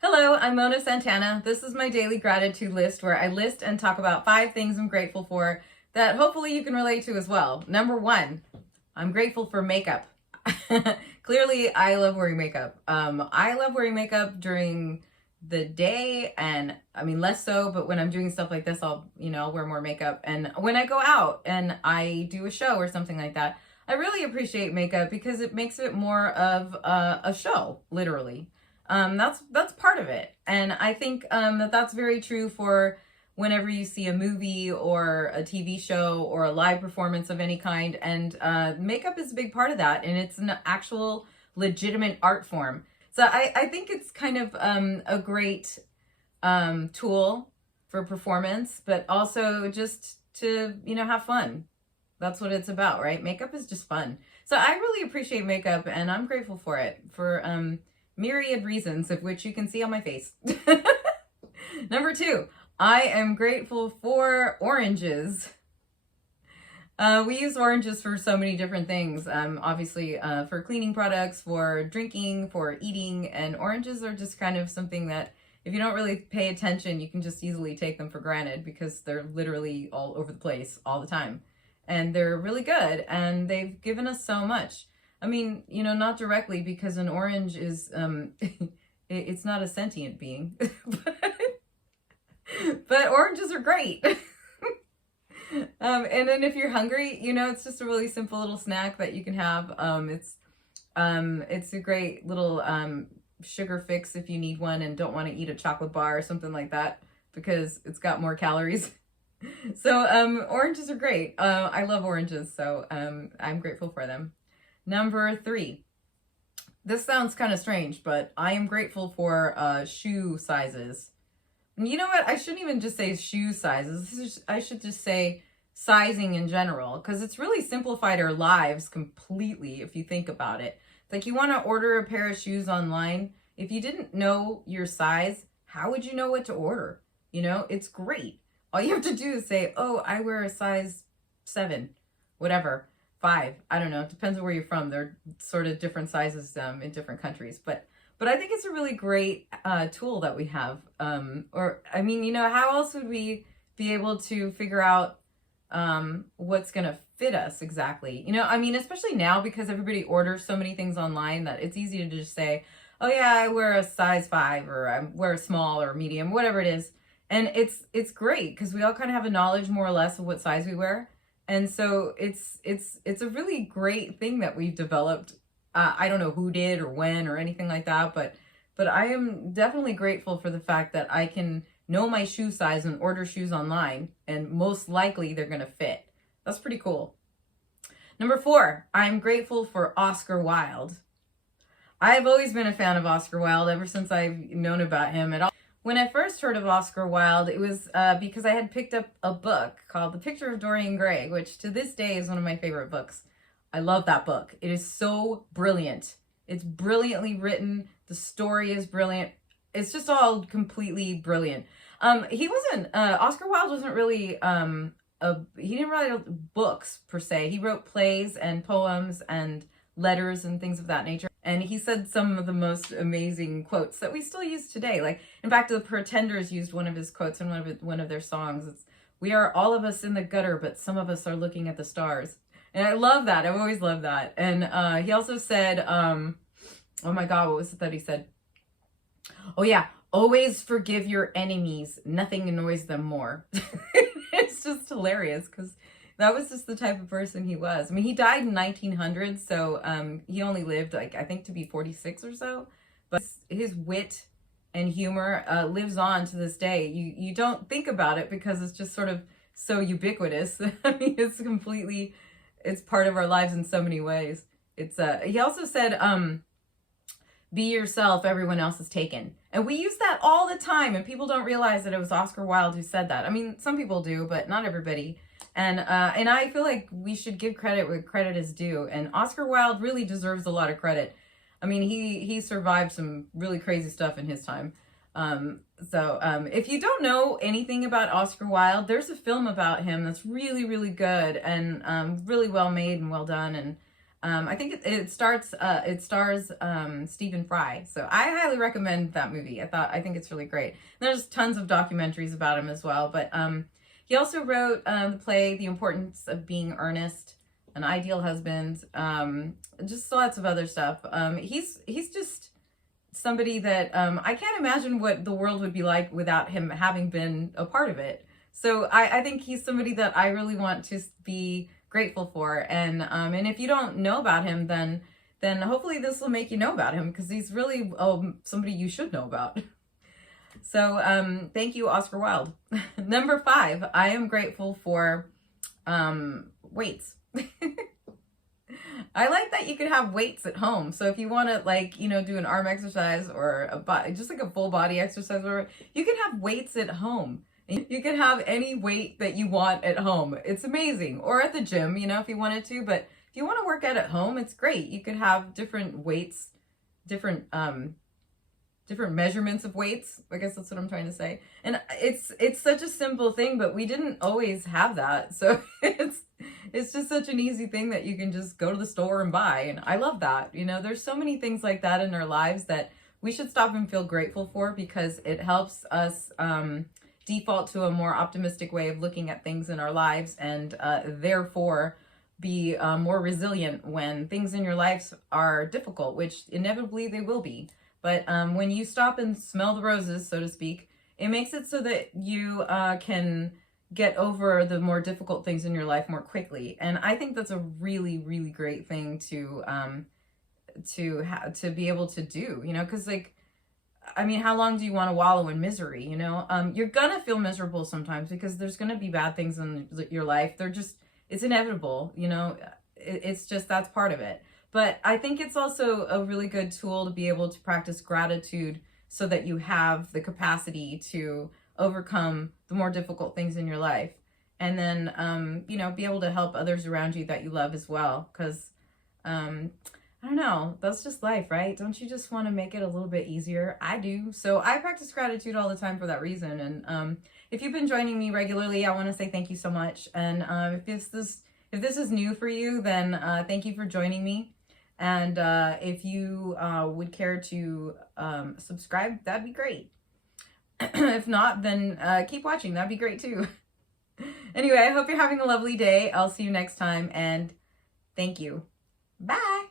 Hello, I'm Mona Santana. This is my daily gratitude list where I list and talk about 5 things I'm grateful for that hopefully you can relate to as well. Number 1, I'm grateful for makeup. Clearly, I love wearing makeup. I love wearing makeup during the day, and I mean less so, but when I'm doing stuff like this, I'll wear more makeup. And when I go out and I do a show or something like that, I really appreciate makeup because it makes it more of a show, literally. That's part of it, and I think that's very true for whenever you see a movie or a TV show or a live performance of any kind. And makeup is a big part of that, and it's an actual legitimate art form. So I think it's kind of a great tool for performance, but also just to have fun. That's what it's about, right? Makeup is just fun. So I really appreciate makeup, and I'm grateful for it for myriad reasons, of which you can see on my face. Number 2, I am grateful for oranges. We use oranges for so many different things. Obviously, for cleaning products, for drinking, for eating, and oranges are just kind of something that if you don't really pay attention, you can just easily take them for granted because they're literally all over the place all the time. And they're really good, and they've given us so much. I mean, not directly, because an orange is, it's not a sentient being, but oranges are great. And then if you're hungry, it's just a really simple little snack that you can have. It's a great little sugar fix if you need one and don't want to eat a chocolate bar or something like that because it's got more calories. So oranges are great. I love oranges, so I'm grateful for them. Number 3. This sounds kind of strange, but I am grateful for shoe sizes. And you know what? I shouldn't even just say shoe sizes. I should just say sizing in general, because it's really simplified our lives completely if you think about it. It's like you want to order a pair of shoes online. If you didn't know your size, how would you know what to order? It's great. All you have to do is say, oh, I wear a size 7, whatever. 5, I don't know, it depends on where you're from. They're sort of different sizes in different countries, but I think it's a really great tool that we have. Or I mean, how else would we be able to figure out what's gonna fit us exactly? I mean, especially now because everybody orders so many things online that it's easy to just say, oh yeah, I wear a size 5, or I wear a small or medium, whatever it is. And it's great because we all kind of have a knowledge more or less of what size we wear. And so it's a really great thing that we've developed. I don't know who did or when or anything like that, but I am definitely grateful for the fact that I can know my shoe size and order shoes online, and most likely they're going to fit. That's pretty cool. Number 4, I'm grateful for Oscar Wilde. I've always been a fan of Oscar Wilde ever since I've known about him at all. When I first heard of Oscar Wilde, it was because I had picked up a book called The Picture of Dorian Gray, which to this day is one of my favorite books. I love that book. It is so brilliant. It's brilliantly written. The story is brilliant. It's just all completely brilliant. Oscar Wilde wasn't really, he didn't write books per se. He wrote plays and poems and letters and things of that nature. And he said some of the most amazing quotes that we still use today. Like, in fact, the Pretenders used one of his quotes in one of their songs. It's, "We are all of us in the gutter, but some of us are looking at the stars." And I love that. I've always loved that. And he also said, oh my God, what was it that he said? Oh yeah, always forgive your enemies. Nothing annoys them more. It's just hilarious because that was just the type of person he was. I mean, he died in 1900, so he only lived, like, I think to be 46 or so. But his wit and humor lives on to this day. You don't think about it because it's just sort of so ubiquitous. I mean, it's part of our lives in so many ways. He also said, be yourself, everyone else is taken. And we use that all the time, and people don't realize that it was Oscar Wilde who said that. I mean, some people do, but not everybody. And I feel like we should give credit where credit is due. And Oscar Wilde really deserves a lot of credit. I mean, he survived some really crazy stuff in his time. If you don't know anything about Oscar Wilde, there's a film about him that's really, really good and really well made and well done. And I think it stars Stephen Fry. So I highly recommend that movie. I think it's really great. There's tons of documentaries about him as well, but he also wrote the play The Importance of Being Earnest, An Ideal Husband, just lots of other stuff. He's just somebody that I can't imagine what the world would be like without him having been a part of it. So I think he's somebody that I really want to be grateful for. And if you don't know about him, then hopefully this will make you know about him, because he's really somebody you should know about. So thank you, Oscar Wilde. Number 5, I am grateful for weights. I like that you can have weights at home. So if you want to, like, you know, do an arm exercise or just like a full body exercise, or you can have weights at home. You can have any weight that you want at home. It's amazing. Or at the gym, you know, if you wanted to. But if you want to work out at home, it's great. You could have different weights, different measurements of weights. I guess that's what I'm trying to say. And it's such a simple thing, but we didn't always have that. So it's just such an easy thing that you can just go to the store and buy. And I love that. You know, there's so many things like that in our lives that we should stop and feel grateful for, because it helps us default to a more optimistic way of looking at things in our lives, and therefore be more resilient when things in your life are difficult, which inevitably they will be. But when you stop and smell the roses, so to speak, it makes it so that you can get over the more difficult things in your life more quickly. And I think that's a really, really great thing to be able to do, you know, because, like, I mean, how long do you want to wallow in misery? You know, you're gonna feel miserable sometimes, because there's gonna be bad things in your life. It's inevitable, you know, it's just, that's part of it. But I think it's also a really good tool to be able to practice gratitude, so that you have the capacity to overcome the more difficult things in your life. And then, you know, be able to help others around you that you love as well. Because, I don't know, that's just life, right? Don't you just want to make it a little bit easier? I do. So I practice gratitude all the time for that reason. And if you've been joining me regularly, I want to say thank you so much. And if this is new for you, then thank you for joining me. And if you would care to subscribe, that'd be great. If not, then keep watching. That'd be great too. Anyway, I hope you're having a lovely day. I'll see you next time, and thank you. Bye.